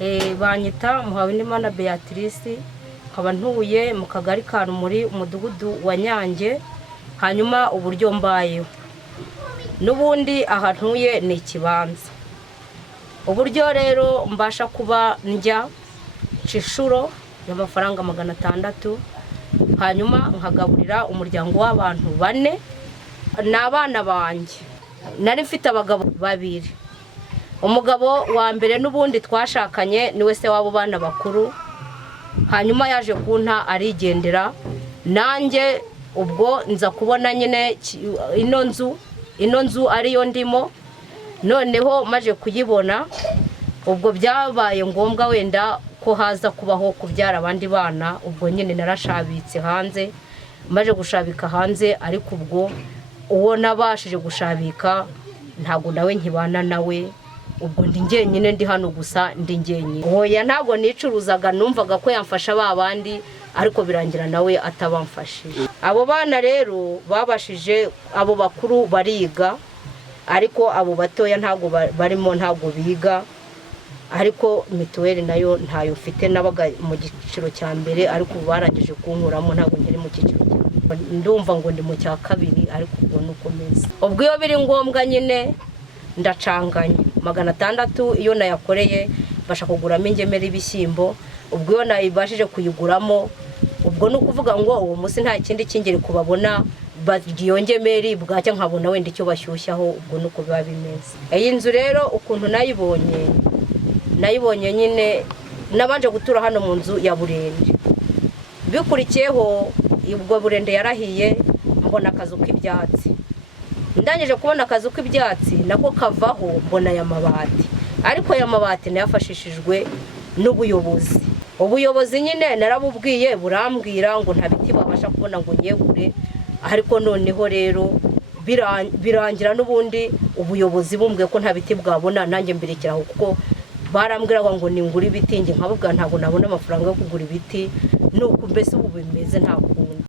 Banyita Muhabinimana Beatrice, nkaba ntuye mu kagari ka Rumuri, umudugudu wa Nyange. Hanyuma uburyo mbayeho n'ubundi aha ntuye ni ikibanza. Uburyo rero mbasha kuba njya cishuro y'amafaranga 600, hanyuma nkagaburira umuryango w'abantu 4 n'abana banjye. Nari mfite abagabo 2. Umugabo wa mbere n'ubundi twashakanye niwe se w'abo bana bakuru, hanyuma yaje kunta arigendera. Nanjye ubwo nza kubona nyine ino nzu ariyo ndimo, noneho maje kuyibona ubwo byabaye ngombwa wenda ko haza kubaho kubyara abandi bana. Ubwo nyine narashabitse hanze, maje gushabika hanze, ariko ubwo uwo nabashije gushabika ntago nawe nkibana nawe. Ubwo ndi ngenyine, ndi hano gusa ndi ngenyine. Oya, ntago nicuruzaga, numvaga ko yamfasha babandi, ariko birangira nawe atabamfashije. Abo bana rero babashije, abo bakuru bariga, ariko abo batoya ntago barimo, ntago biga. Ariko mituweli nayo ntayo mfite, nabaga mu giciro cya mbere, ariko barangije kunkuramo, ntago nkiri mu giciro cya mbere. Ndumva ngo ndi mu cya kabiri, ariko ubwo nukomeza. Ubwo iyo biri ngombwa nyine ndacanganya 600 iyo nayakoreye basha kuguramo ingemeri ibishyimbo. Ubwo iyo nayibashije kuyiguramo, ubwo nukuvuga ngo uwo munsi nta kindi kingeri kubabona, bagiyongemeri bwacya nkabona wenda icyo bashyushyaho. Ubwo nuko biba bimeze. Iyi nzu rero ukuntu nayibonye nyine nabanje gutura hano mu nzu ya Burende. Bikurikiyeho ubwo Burende yarahiye, mbona akazu k'ibyatsi. Ndangije kubona akazu k'ibyatsi nako kavaho, mbona aya mabati. Ariko aya mabati nayafashishijwe n'ubuyobozi. Ubuyobozi nyine narabubwiye, burambwira ngo nta biti babasha kubona ngo nyegure. Ariko noneho rero birangira n'ubundi ubuyobozi bumbwiye ko nta biti bwabona, nanjye mbirekeraho, kuko barambwiraga ngo ningura ibiti. Nge nkabubwa ntago nabona amafaranga yo kugura ibiti. Nuko mbese ubu bimeze nta kundi.